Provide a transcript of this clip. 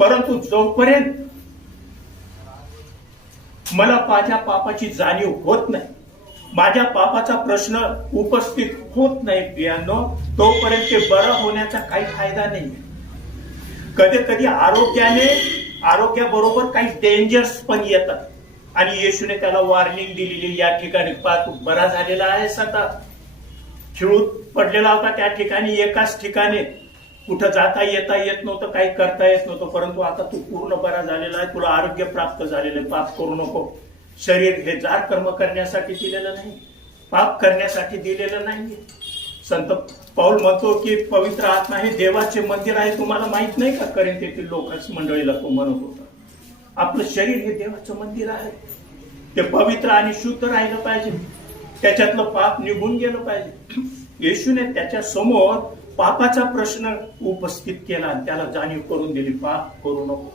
परंतु जोपर्यंत मला माझ्या पापाची जाणीव होत नाही, माझ्या पापाचा प्रश्न उपस्थित होत नाही प्रियांनो, तोपर्यंत ते बरं होण्याचा काही फायदा नाही. कधी कधी आरोग्याबरोबर काही डेंजर्स पण येतात आणि येशूने त्याला वॉर्निंग दिलेली. या ठिकाणी तू बरा झालेला आहेस, आता खिळून पडलेला होता त्या ठिकाणी, एकाच ठिकाणी, कुठं जाता येता येत नव्हतं, काही करता येत नव्हतं, परंतु आता तू पूर्ण बरा झालेला आहे, तुला आरोग्य प्राप्त झालेलं आहे. पाप करू नको. शरीर हे जार कर्म करण्यासाठी दिलेलं नाही, पाप करण्यासाठी दिलेलं नाही. संत पौल म्हणतो की पवित्र आत्मा हे देवाचे मंदिर आहे. तुम्हाला माहित नाही का? करिंथीतील लोकांच्या मंडळीला तो म्हणत होता. आपलं शरीर हे देवाचं मंदिर आहे. ते पवित्र आणि शुद्ध राहिलं पाहिजे, त्याच्यातलं पाप निघून गेलं पाहिजे. येशूने त्याच्या समोर पापाचा प्रश्न उपस्थित केला आणि त्याला जाणीव करून दिली, पाप करू नको.